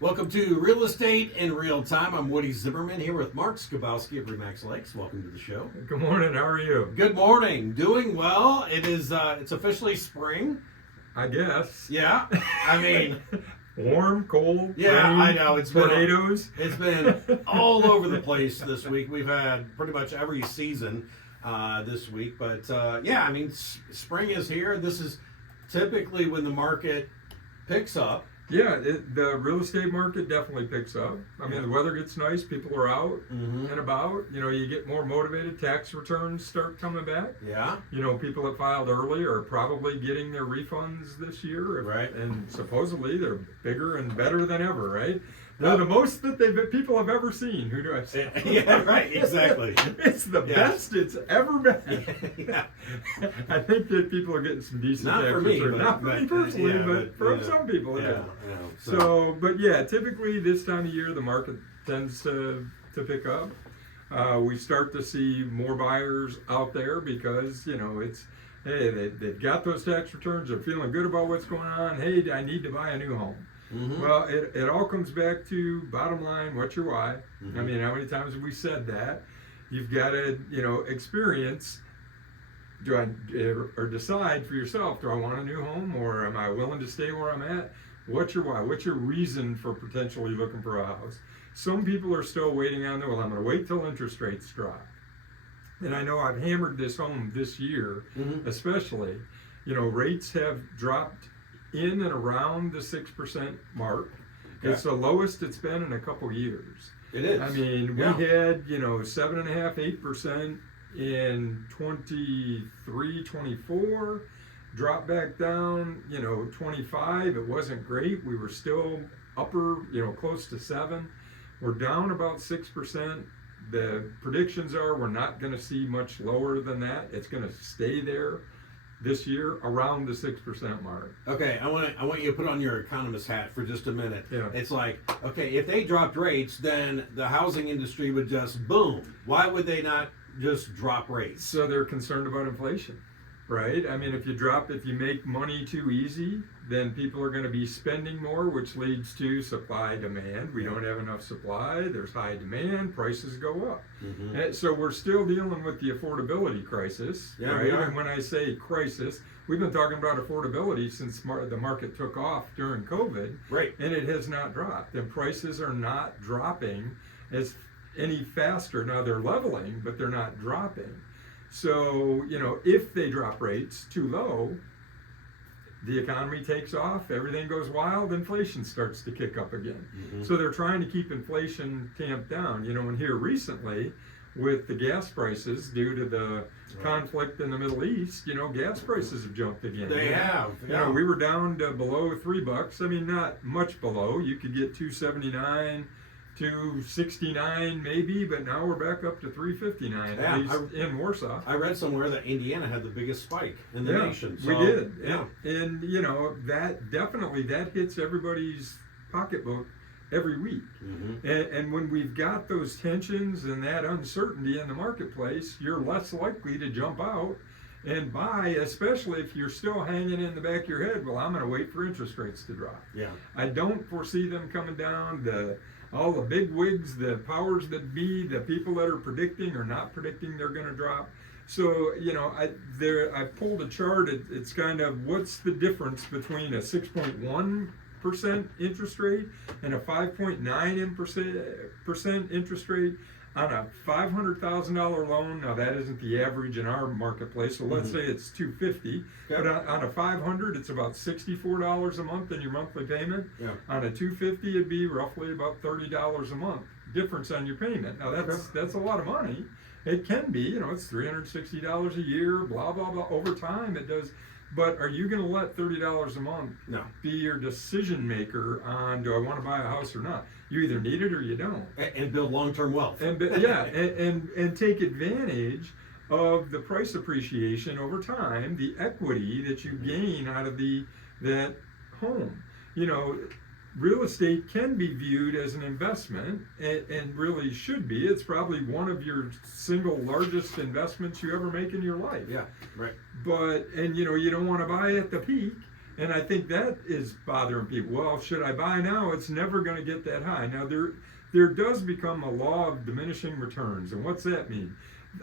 Welcome to Real Estate in Real Time. I'm Woody Zimmerman here with Mark Skabowski of Remax Lakes. Welcome to the show. Good morning. How are you? Good morning. Doing well. It's officially spring. I guess. Yeah. I mean, warm, cold. yeah, rain, I know. It's tornadoes. been all over the place this week. We've had pretty much every season this week, but yeah, I mean, spring is here. This is typically when the market picks up. Yeah, the real estate market definitely picks up. I mean, the weather gets nice. People are out and about. You know, you get more motivated. Tax returns start coming back. Yeah. You know, people that filed early are probably getting their refunds this year. Right. And supposedly they're bigger and better than ever, right? They're the most that people have ever seen. Who do I say? Yeah, right, exactly. It's the best it's ever been. Yeah. I think that people are getting some decent Not tax for me, returns. Not for me personally, yeah, but for some people, yeah. But yeah, typically this time of year the market tends to pick up. We start to see more buyers out there because they've got those tax returns. They're feeling good about what's going on. Hey, I need to buy a new home. Mm-hmm. Well, it all comes back to bottom line. What's your why? Mm-hmm. I mean, how many times have we said that? You've got to experience. Or decide for yourself, do I want a new home or am I willing to stay where I'm at? What's your why? What's your reason for potentially looking for a house? Some people are still waiting on that. Well, I'm going to wait till interest rates drop. And I know I've hammered this home this year, especially. Rates have dropped in and around the 6% mark. Okay. It's the lowest it's been in a couple years. It is. I mean, we had 7.5%, 8% in 23, 24, dropped back down, 25. It wasn't great. We were still upper, close to 7. We're down about 6%. The predictions are we're not going to see much lower than that. It's going to stay there this year around the 6% mark. Okay, I want you to put on your economist hat for just a minute. Yeah. It's like, okay, if they dropped rates, then the housing industry would just boom. Why would they not just drop rates? So they're concerned about inflation, right? I mean, if you make money too easy, then people are going to be spending more, which leads to supply demand. We don't have enough supply. There's high demand. Prices go up. And so we're still dealing with the affordability crisis, right? We are. And when I say crisis, we've been talking about affordability since the market took off during COVID, Right. and it has not dropped. And prices are not dropping as any faster. Now they're leveling, but they're not dropping. So, if they drop rates too low, the economy takes off, everything goes wild, inflation starts to kick up again. So they're trying to keep inflation tamped down. And here recently, with the gas prices due to the conflict in the Middle East, gas prices have jumped again. They have. Yeah. We were down to below $3. I mean, not much below. You could get $2.79. $2.69 maybe, but now we're back up to $3.59 at least in Warsaw. I read somewhere that Indiana had the biggest spike in the nation. So, we did. Yeah. And that hits everybody's pocketbook every week. And when we've got those tensions and that uncertainty in the marketplace, you're less likely to jump out and buy, especially if you're still hanging in the back of your head, well, I'm going to wait for interest rates to drop. Yeah. I don't foresee them coming down. All the big wigs, the powers that be, the people that are predicting or not predicting they're going to drop. So, I pulled a chart. It's kind of what's the difference between a 6.1% interest rate and a 5.9% interest rate on a $500,000 loan. Now that isn't the average in our marketplace, so let's say it's $250. But on a $500, it's about $64 a month in your monthly payment. Yeah. On a $250, it'd be roughly about $30 a month difference on your payment. Now that's a lot of money. It can be, it's $360 a year, blah blah blah. Over time, it does. But are you going to let $30 a month be your decision maker on do I want to buy a house or not? You either need it or you don't. And build long-term wealth. And take advantage of the price appreciation over time, the equity that you gain out of that home. Real estate can be viewed as an investment and really should be. It's probably one of your single largest investments you ever make in your life. Yeah, right. But, you don't want to buy at the peak And I think that is bothering people. Well, should I buy now? It's never going to get that high. Now, there does become a law of diminishing returns. And what's that mean?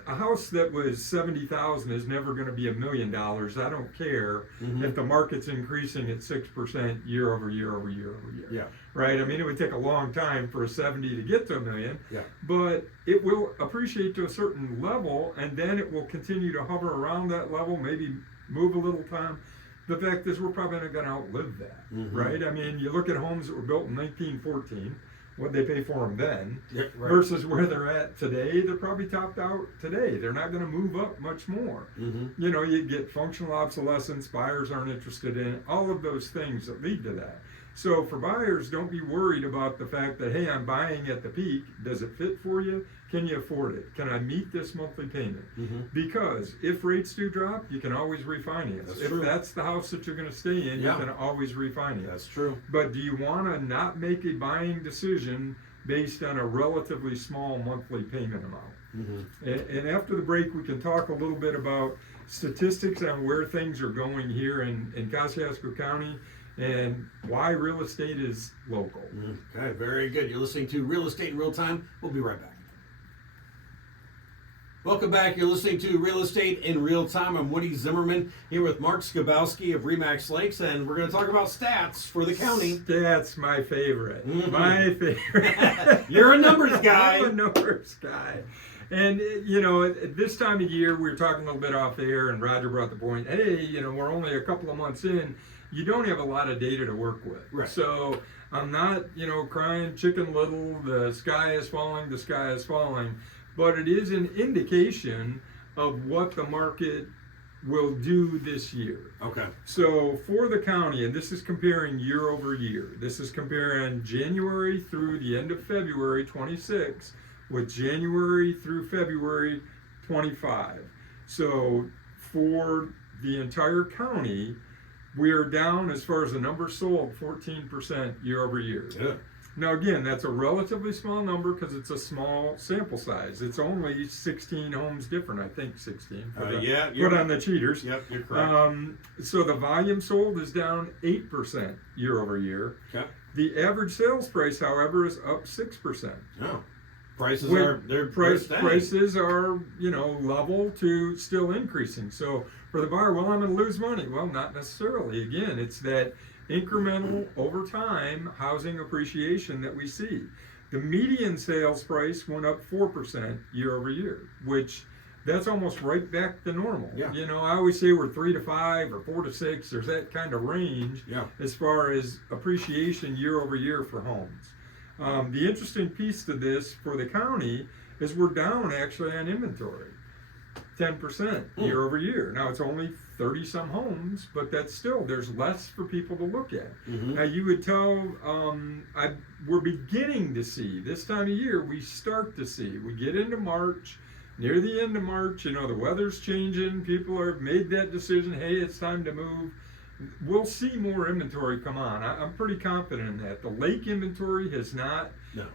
A house that was $70,000 is never going to be $1 million. I don't care if the market's increasing at 6% year over year over year over year. Yeah. Right? I mean, it would take a long time for a 70 to get to $1 million. Yeah. But it will appreciate to a certain level, and then it will continue to hover around that level, maybe move a little time. The fact is, we're probably not going to outlive that, right? I mean, you look at homes that were built in 1914, what they pay for them then, versus where they're at today. They're probably topped out today. They're not going to move up much more. You know, you get functional obsolescence, buyers aren't interested in it, all of those things that lead to that. So for buyers, don't be worried about the fact that, hey, I'm buying at the peak. Does it fit for you? Can you afford it? Can I meet this monthly payment? Because if rates do drop, you can always refinance. That's if true. that's the house that you're going to stay in, you can always refinance. That's true. But do you want to not make a buying decision based on a relatively small monthly payment amount? And after the break, we can talk a little bit about statistics on where things are going here in Kosciuszko County and why real estate is local. Okay, very good. You're listening to Real Estate in Real Time. We'll be right back. Welcome back. You're listening to Real Estate in Real Time. I'm Woody Zimmerman here with Mark Skabowski of Remax Lakes, and we're going to talk about stats for the county. Stats, my favorite. My favorite. You're a numbers guy. I'm a numbers guy. And, you know, at this time of year, we were talking a little bit off air, and Roger brought the point, hey, you know, we're only a couple of months in. You don't have a lot of data to work with. Right. So I'm not, you know, crying chicken little, the sky is falling, the sky is falling. But it is an indication of what the market will do this year. Okay. So for the county, and this is comparing year over year, this is comparing January through the end of February 26 with January through February 25. So for the entire county, we are down as far as the number sold 14% year over year. Yeah. Now again, that's a relatively small number because it's a small sample size. It's only 16 homes different, I think 16. Put on the cheaters. Yep, you're correct. So the volume sold is down 8% year over year. Okay. The average sales price, however, is up 6%. Oh. Prices are, you know, level to still increasing. So for the buyer, well, I'm going to lose money. Well, not necessarily. Again, it's that incremental over time housing appreciation that we see. The median sales price went up 4% year over year, which that's almost right back to normal. Yeah. You know, I always say we're 3 to 5 or 4 to 6. There's that kind of range as far as appreciation year over year for homes. The interesting piece to this for the county is we're down actually on inventory, 10% year over year. Now it's only 30 some homes, but that's still, there's less for people to look at. Now you would tell, we're beginning to see, this time of year, we start to see, we get into March, near the end of March, you know, the weather's changing, people have made that decision, hey, it's time to move. We'll see more inventory come on. I'm pretty confident in that. The lake inventory has not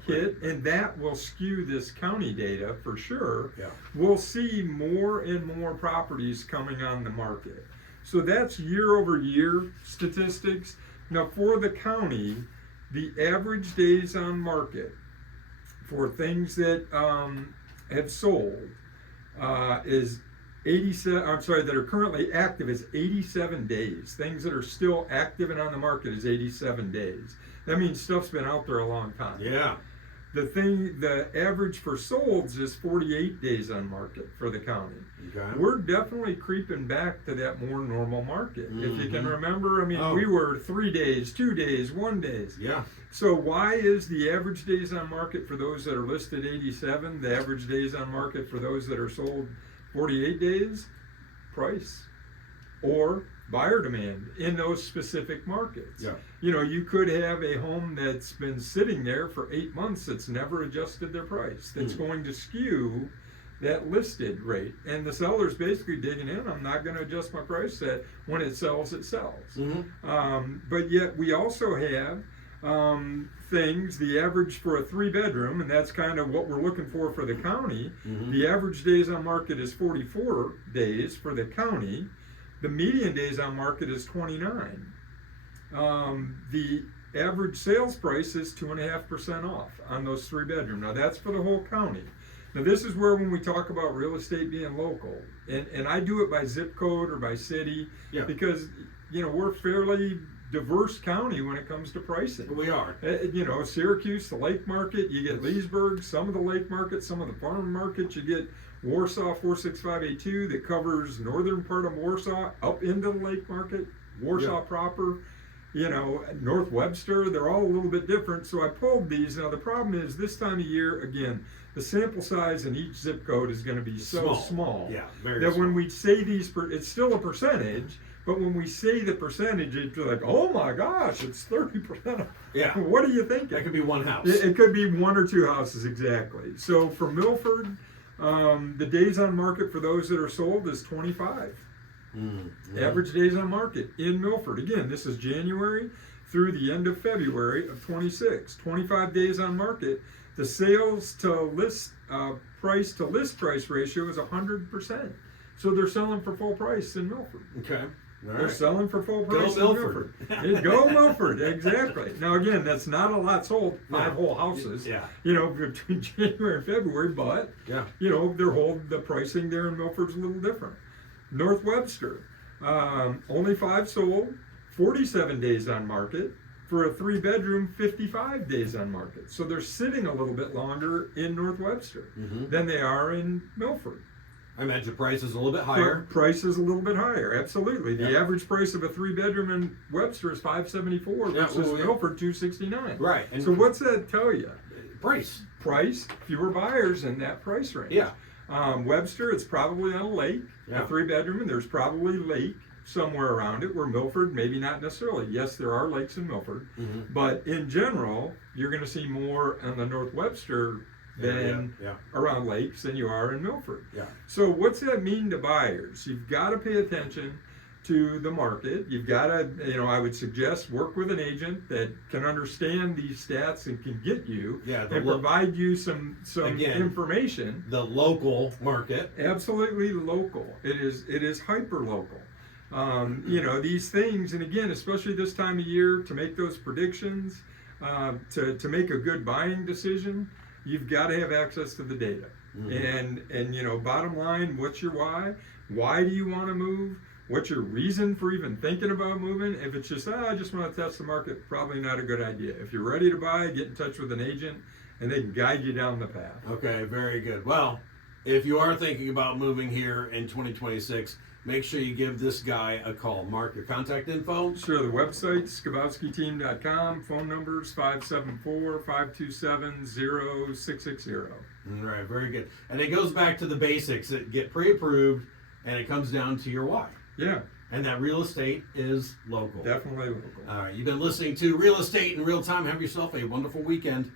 hit, and that will skew this county data for sure. Yeah. We'll see more and more properties coming on the market. So that's year over year statistics. Now for the county, the average days on market for things that have sold is 87, I'm sorry, that are currently active is 87 days. Things that are still active and on the market is 87 days. That means stuff's been out there a long time. Yeah. The average for solds is 48 days on market for the county. Okay. We're definitely creeping back to that more normal market. If you can remember, I mean, we were 3 days, 2 days, 1 days. Yeah. So why is the average days on market for those that are listed 87, the average days on market for those that are sold 48 days? Price or buyer demand in those specific markets. Yeah. You know, you could have a home that's been sitting there for 8 months that's never adjusted their price. That's going to skew that listed rate. And the seller's basically digging in, I'm not going to adjust my price set. When it sells, it sells. But yet we also have things, the average for a 3-bedroom, and that's kind of what we're looking for the county. The average days on market is 44 days for the county. The median days on market is 29. the average sales price is 2.5% off on those 3 bedroom. Now that's for the whole county. Now this is where when we talk about real estate being local, and I do it by zip code or by city, Yeah. because we're fairly diverse county when it comes to pricing. We are. Syracuse, the Lake Market, you get Leesburg, some of the Lake Market, some of the farm markets, you get Warsaw 46582 that covers northern part of Warsaw up into the Lake Market, Warsaw Yeah. proper, North Webster, they're all a little bit different. So I pulled these. Now the problem is this time of year, again, the sample size in each zip code is going to be so small Yeah, very that small. when we say these, it's still a percentage, but when we say the percentage, it's like, oh my gosh, it's 30%. Yeah. What are you thinking? That could be one house. It could be 1 or 2 houses exactly. So for Milford, the days on market for those that are sold is 25. Average days on market in Milford. Again, this is January through the end of February of 26. 25 days on market. The sales to list price to list price ratio is 100%. So they're selling for full price in Milford. Okay. All They're right. selling for full price Go in Milford. Milford. Go Milford, exactly. Now again, that's not a lot sold, 5 whole houses. Yeah. Between January and February, but Yeah. the pricing there in Milford's a little different. North Webster, only 5 sold, 47 days on market. For a 3 bedroom, 55 days on market. So they're sitting a little bit longer in North Webster than they are in Milford. I imagine price is a little bit higher. Price is a little bit higher, absolutely. The Yeah. average price of a 3 bedroom in Webster is $574 Yeah, versus well, yeah. Milford $269. Right. And So what's that tell you? price? Price, fewer buyers in that price range. Yeah. Webster, it's probably on a lake, Yeah. a 3 bedroom, and there's probably lake somewhere around it. Where Milford, maybe not necessarily. Yes, there are lakes in Milford, but in general, you're going to see more on the North Webster than Yeah. around lakes than you are in Milford. Yeah. So what's that mean to buyers? You've got to pay attention to the market. You've got to, I would suggest work with an agent that can understand these stats and can get you Yeah, and provide you some Again, information. The local market. Absolutely local. It is hyper local. These things, and again, especially this time of year, to make those predictions, to make a good buying decision, you've got to have access to the data. And bottom line, what's your why? Why do you want to move? What's your reason for even thinking about moving? If it's just, I just want to test the market, probably not a good idea. If you're ready to buy, get in touch with an agent and they can guide you down the path. Okay, very good. Well, if you are thinking about moving here in 2026, make sure you give this guy a call. Mark, your contact info. Sure, the website, skabowskiteam.com, phone numbers 574-527-0660. All right, very good. And it goes back to the basics. It get pre-approved, and it comes down to your why. Yeah, And that real estate is local. definitely local. All right, you've been listening to Real Estate in Real Time. Have yourself a wonderful weekend.